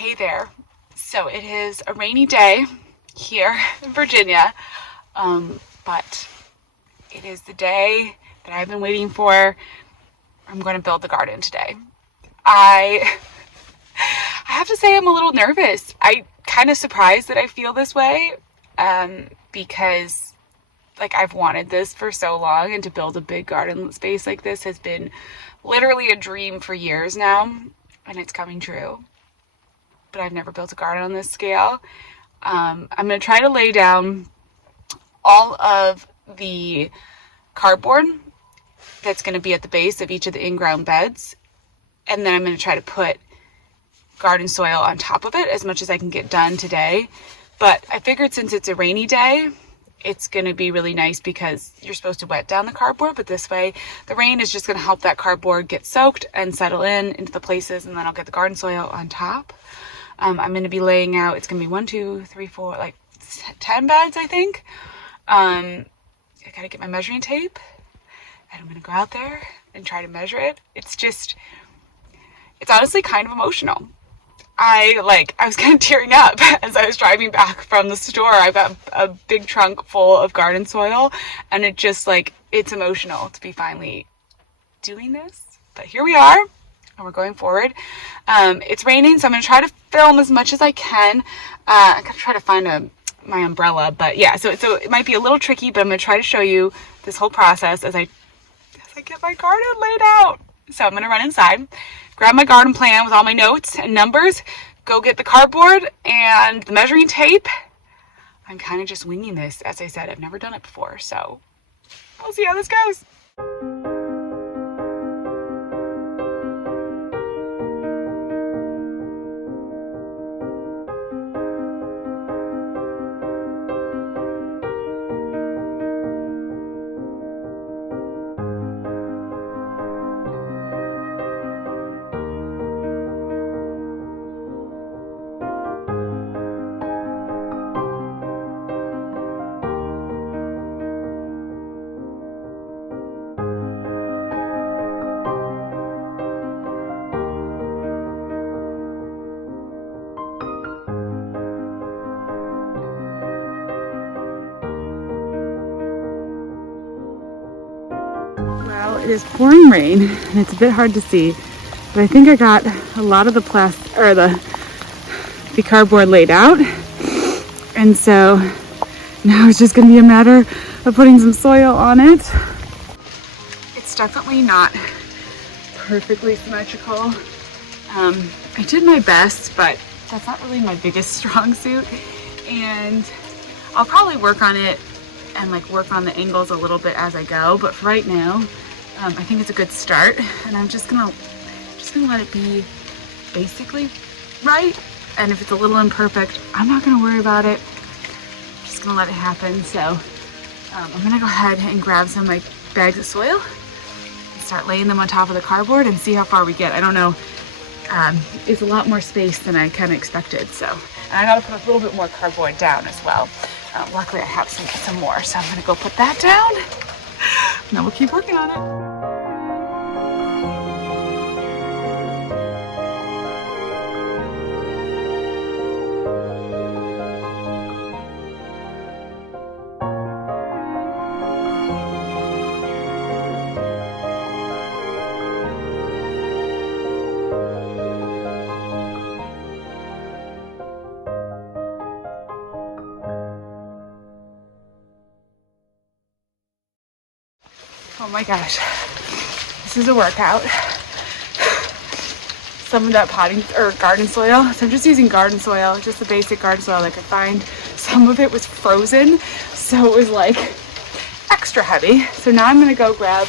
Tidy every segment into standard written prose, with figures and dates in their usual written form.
Hey there. So it is a rainy day here in Virginia, but it is the day that I've been waiting for. I'm going to build the garden today. I have to say I'm a little nervous. I kind of surprised that I feel this way, because I've wanted this for so long, and to build a big garden space like this has been literally a dream for years now, and it's coming true. But I've never built a garden on this scale. I'm going to try to lay down all of the cardboard that's going to be at the base of each of the in-ground beds. And then I'm going to try to put garden soil on top of it as much as I can get done today. But I figured since it's a rainy day, it's going to be really nice because you're supposed to wet down the cardboard, but this way the rain is just going to help that cardboard get soaked and settle into the places, and then I'll get the garden soil on top. I'm going to be laying out, it's going to be 1, 2, 3, 4, 10 beds, I think. I got to get my measuring tape, and I'm going to go out there and try to measure it. It's honestly kind of emotional. I was kind of tearing up as I was driving back from the store. I got a big trunk full of garden soil, and it's emotional to be finally doing this. But here we are. And we're going forward. It's raining, so I'm going to try to film as much as I can. I got to try to find my umbrella, but yeah, so it might be a little tricky, but I'm going to try to show you this whole process as I get my garden laid out. So I'm going to run inside, grab my garden plan with all my notes and numbers, go get the cardboard and the measuring tape. I'm kind of just winging this. As I said, I've never done it before, so we'll see how this goes. Well, it is pouring rain, and it's a bit hard to see, but I think I got a lot of the cardboard laid out, and so now it's just going to be a matter of putting some soil on it. It's definitely not perfectly symmetrical. I did my best, but that's not really my biggest strong suit, and I'll probably work on it and work on the angles a little bit as I go, but for right now I think it's a good start, and I'm just gonna let it be basically right, and if it's a little imperfect, I'm not gonna worry about it. I'm just gonna let it happen. So I'm gonna go ahead and grab some of my bags of soil and start laying them on top of the cardboard and see how far we get. I don't know, it's a lot more space than I kind of expected, so, and I gotta put a little bit more cardboard down as well. Luckily I have some more, so I'm gonna go put that down, and then we'll keep working on it. Oh my gosh, this is a workout. Some of that garden soil, so I'm just using garden soil, just the basic garden soil I could find. Some of it was frozen, so it was extra heavy. So now I'm gonna go grab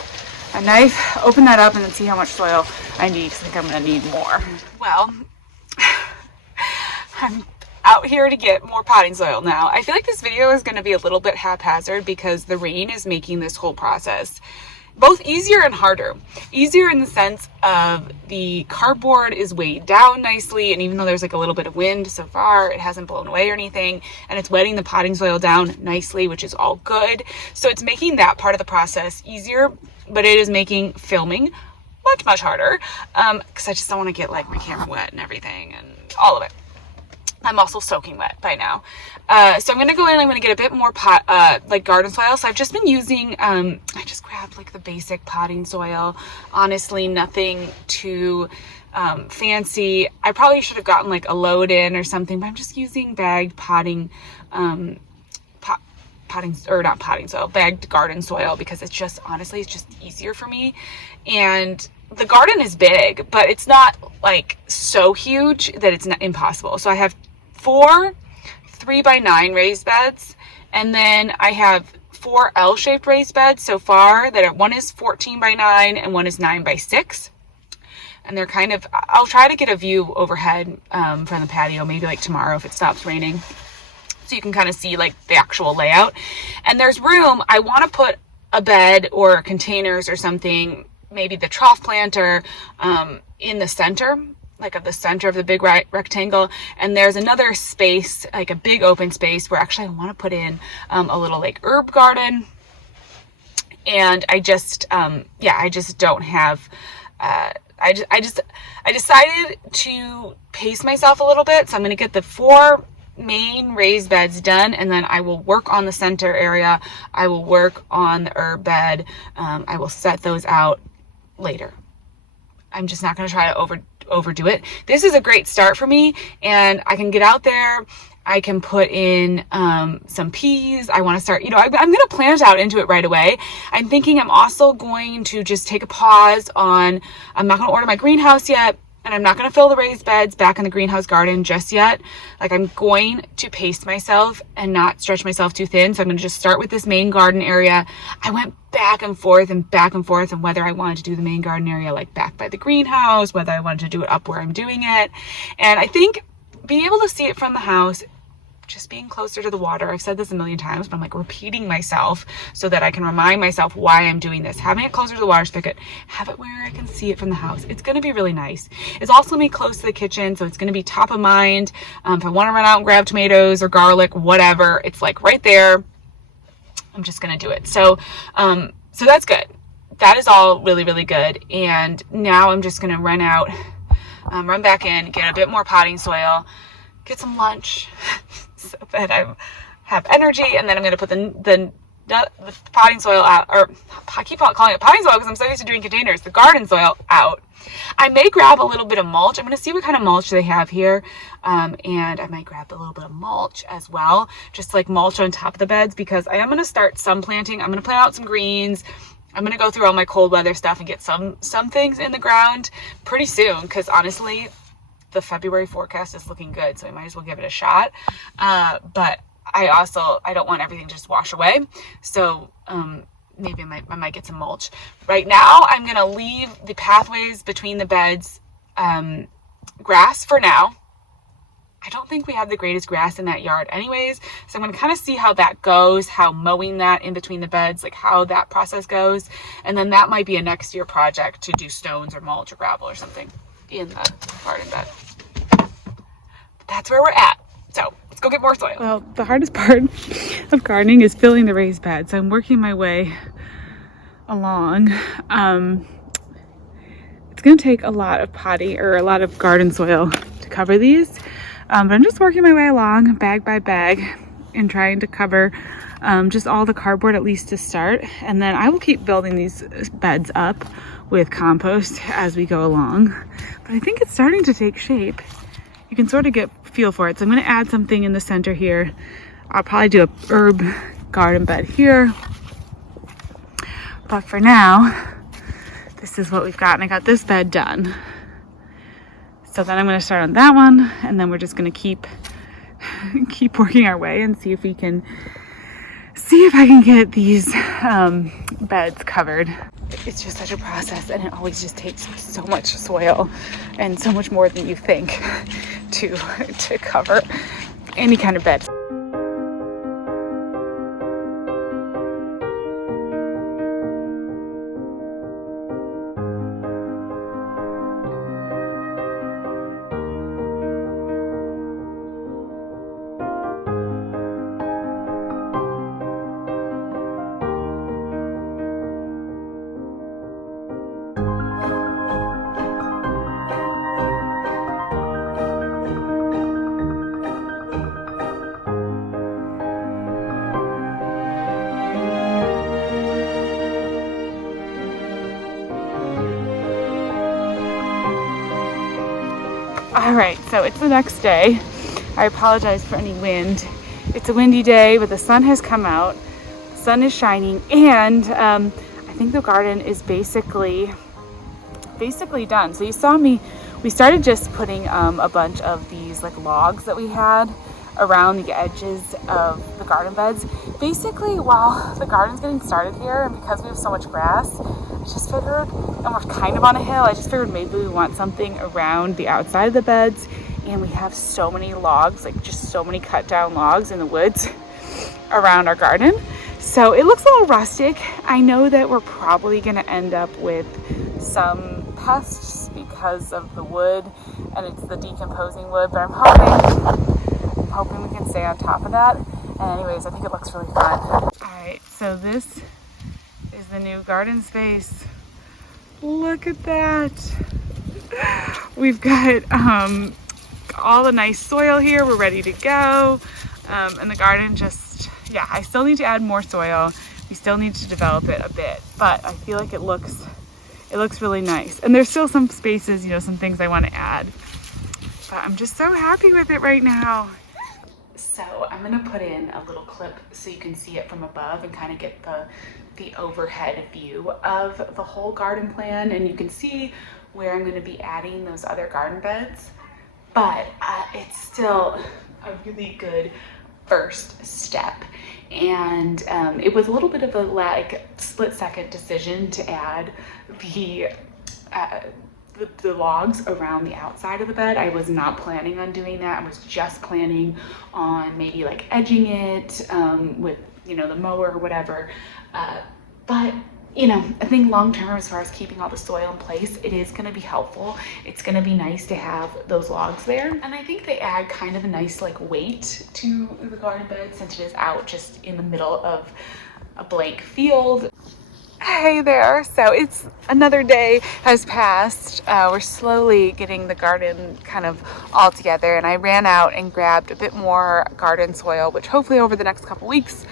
a knife, open that up, and then see how much soil I need, because I think I'm gonna need more. Well, I'm out here to get more potting soil now. I feel like this video is going to be a little bit haphazard because the rain is making this whole process both easier and harder. Easier in the sense of the cardboard is weighed down nicely, and even though there's a little bit of wind so far, it hasn't blown away or anything, and it's wetting the potting soil down nicely, which is all good. So it's making that part of the process easier, but it is making filming much harder, because I just don't want to get my camera wet and everything and all of it. I'm also soaking wet by now. So I'm going to go in and I'm going to get a bit more like garden soil. So I've just been using, I just grabbed like the basic potting soil. Honestly, nothing too fancy. I probably should have gotten like a load in or something, but I'm just using bagged potting, not potting soil, bagged garden soil, because it's just, honestly, it's just easier for me. And the garden is big, but it's not like so huge that it's not impossible. So I have 4 3x9 raised beds, and then I have 4 L-shaped raised beds so far that one is 14x9 and one is 9x6. And they're kind of, I'll try to get a view overhead from the patio, maybe like tomorrow if it stops raining, so you can kind of see like the actual layout. And there's room. I want to put a bed or containers or something, maybe the trough planter in the center, like of the center of the big rectangle. And there's another space, like a big open space, where actually I want to put in a little like herb garden. And I just don't have, I decided to pace myself a little bit. So I'm going to get the 4 main raised beds done, and then I will work on the center area. I will work on the herb bed. I will set those out later. I'm just not going to try to overdo it. This is a great start for me, and I can get out there. I can put in some peas. I want to start, I'm going to plant out into it right away. I'm thinking I'm also going to just take a pause on, I'm not going to order my greenhouse yet, and I'm not going to fill the raised beds back in the greenhouse garden just yet. Like, I'm going to pace myself and not stretch myself too thin. So I'm going to just start with this main garden area. I went back and forth and whether I wanted to do the main garden area like back by the greenhouse, whether I wanted to do it up where I'm doing it. And I think being able to see it from the house, just being closer to the water, I've said this a million times, but I'm like repeating myself so that I can remind myself why I'm doing this. Having it closer to the water spigot, have it where I can see it from the house. It's going to be really nice. It's also going to be close to the kitchen, so it's going to be top of mind. If I want to run out and grab tomatoes or garlic, whatever, it's like right there. I'm just going to do it. So that's good. That is all really, really good. And now I'm just going to run back in, get a bit more potting soil, get some lunch so that I have energy, and then I'm going to put the potting soil out, or I keep on calling it potting soil because I'm so used to doing containers, the garden soil out. I may grab a little bit of mulch. I'm going to see what kind of mulch they have here, and I might grab a little bit of mulch as well, just like mulch on top of the beds, because I am going to start some planting. I'm going to plant out some greens. I'm going to go through all my cold weather stuff and get some things in the ground pretty soon, because honestly, the February forecast is looking good, so I might as well give it a shot. But I don't want everything to just wash away. So maybe I might get some mulch. Right now, I'm going to leave the pathways between the beds grass for now. I don't think we have the greatest grass in that yard anyways. So I'm going to kind of see how that goes, how mowing that in between the beds, like how that process goes. And then that might be a next year project to do stones or mulch or gravel or something in the garden bed. But that's where we're at. So let's go get more soil. Well, the hardest part of gardening is filling the raised beds. I'm working my way along. It's going to take a lot of a lot of garden soil to cover these. But I'm just working my way along bag by bag and trying to cover just all the cardboard, at least to start. And then I will keep building these beds up with compost as we go along. But I think it's starting to take shape. You can sort of get feel for it. So I'm going to add something in the center here. I'll probably do a herb garden bed here. But for now, this is what we've got. And I got this bed done. So then I'm going to start on that one, and then we're just going to keep working our way and see if I can get these beds covered. It's just such a process, and it always just takes so much soil and so much more than you think to cover any kind of bed. All right, so it's the next day. I apologize for any wind. It's a windy day, but the sun has come out. The sun is shining, and I think the garden is basically done. So you saw we started just putting a bunch of these like logs that we had around the edges of the garden beds. Basically, while the garden's getting started here, and because we have so much grass, I just figured, and we're kind of on a hill, I just figured maybe we want something around the outside of the beds. And we have so many logs, like just so many cut down logs in the woods around our garden. So it looks a little rustic. I know that we're probably gonna end up with some pests because of the wood, and it's the decomposing wood, but I'm hoping we can stay on top of that. And anyways, I think it looks really fun. All right, so this is the new garden space. Look at that. We've got all the nice soil here. We're ready to go. And the garden just, yeah, I still need to add more soil. We still need to develop it a bit, but I feel like it looks really nice. And there's still some spaces, some things I want to add, but I'm just so happy with it right now. So I'm gonna put in a little clip so you can see it from above and kind of get the overhead view of the whole garden plan, and you can see where I'm going to be adding those other garden beds. But it's still a really good first step, and it was a little bit of a split-second decision to add the logs around the outside of the bed. I was not planning on doing that. I was just planning on maybe like edging it with the mower or whatever, but I think long term, as far as keeping all the soil in place, it is going to be helpful. It's going to be nice to have those logs there. And I think they add kind of a nice weight to the garden bed, since it is out just in the middle of a blank field. Hey there. So it's another day has passed. We're slowly getting the garden kind of all together, and I ran out and grabbed a bit more garden soil, which hopefully over the next couple weeks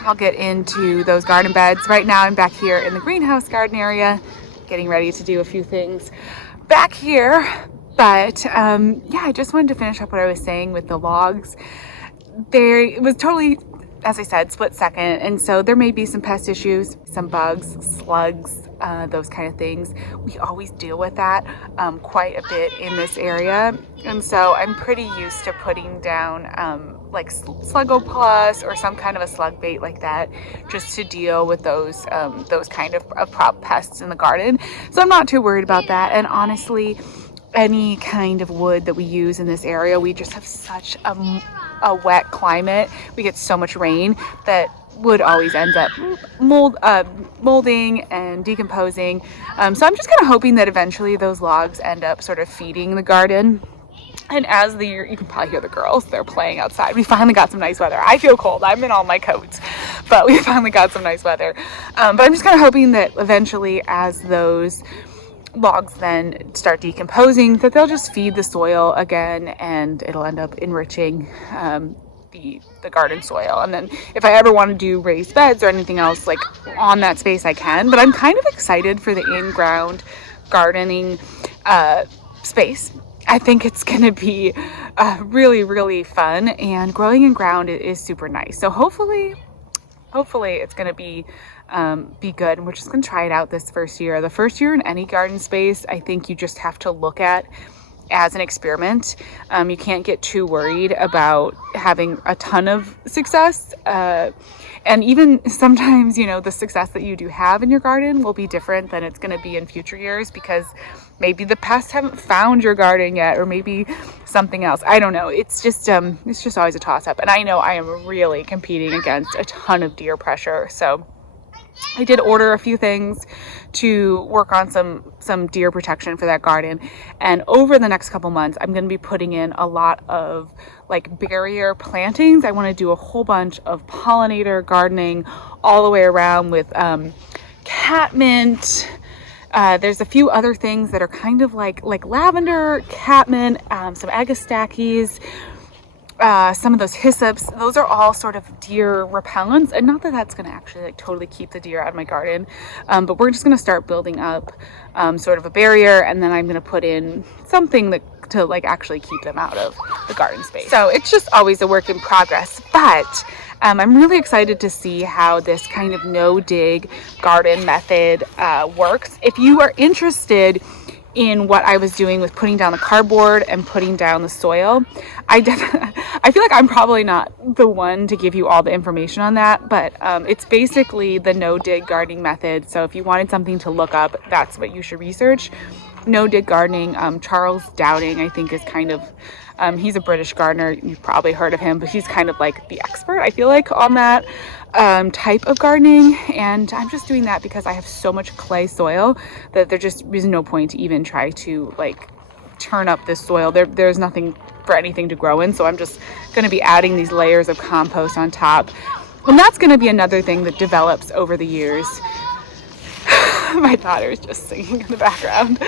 I'll get into those garden beds. Right now I'm back here in the greenhouse garden area, getting ready to do a few things back here. But yeah, I just wanted to finish up what I was saying with the logs. It was totally, as I said, split second. And so there may be some pest issues, some bugs, slugs, those kind of things. We always deal with that quite a bit in this area. And so I'm pretty used to putting down like Sluggo Plus or some kind of a slug bait like that, just to deal with those kind of prop pests in the garden. So I'm not too worried about that. And honestly, any kind of wood that we use in this area, we just have such a wet climate. We get so much rain that wood always ends up molding and decomposing. So I'm just kind of hoping that eventually those logs end up sort of feeding the garden. And as the year, you can probably hear the girls, they're playing outside. We finally got some nice weather. I feel cold. I'm in all my coats, but we finally got some nice weather. But I'm just kind of hoping that eventually, as those logs then start decomposing, that they'll just feed the soil again, and it'll end up enriching the garden soil. And then if I ever want to do raised beds or anything else like on that space, I can. But I'm kind of excited for the in-ground gardening space. I think it's going to be really, really fun, and growing in ground is super nice. So hopefully it's going to be good. And we're just going to try it out this first year. The first year in any garden space, I think you just have to look at as an experiment. You can't get too worried about having a ton of success. And even sometimes, the success that you do have in your garden will be different than it's going to be in future years, because maybe the pests haven't found your garden yet, or maybe something else. I don't know. It's just always a toss up. And I know I am really competing against a ton of deer pressure. So I did order a few things to work on some deer protection for that garden. And over the next couple months, I'm going to be putting in a lot of barrier plantings. I want to do a whole bunch of pollinator gardening all the way around with catmint. There's a few other things that are kind of like lavender, catmint, some agastaches, some of those hyssops. Those are all sort of deer repellents, and not that that's going to actually totally keep the deer out of my garden, but we're just going to start building up sort of a barrier, and then I'm going to put in something that plastic to like actually keep them out of the garden space. So it's just always a work in progress, but I'm really excited to see how this kind of no-dig garden method works. If you are interested in what I was doing with putting down the cardboard and putting down the soil, I feel like I'm probably not the one to give you all the information on that, but it's basically the no-dig gardening method. So if you wanted something to look up, that's what you should research. No-dig gardening. Charles Dowding, I think, is kind of, he's a British gardener. You've probably heard of him, but he's kind of like the expert, I feel like, on that type of gardening. And I'm just doing that because I have so much clay soil that there just is no point to even try to like turn up this soil. There's nothing for anything to grow in. So I'm just going to be adding these layers of compost on top. And that's going to be another thing that develops over the years. My daughter is just singing in the background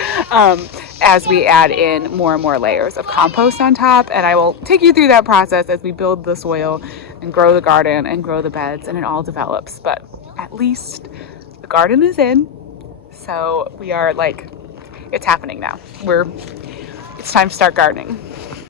as we add in more and more layers of compost on top. And I will take you through that process as we build the soil and grow the garden and grow the beds, and it all develops. But at least the garden is in. So we are like, it's happening now. It's time to start gardening.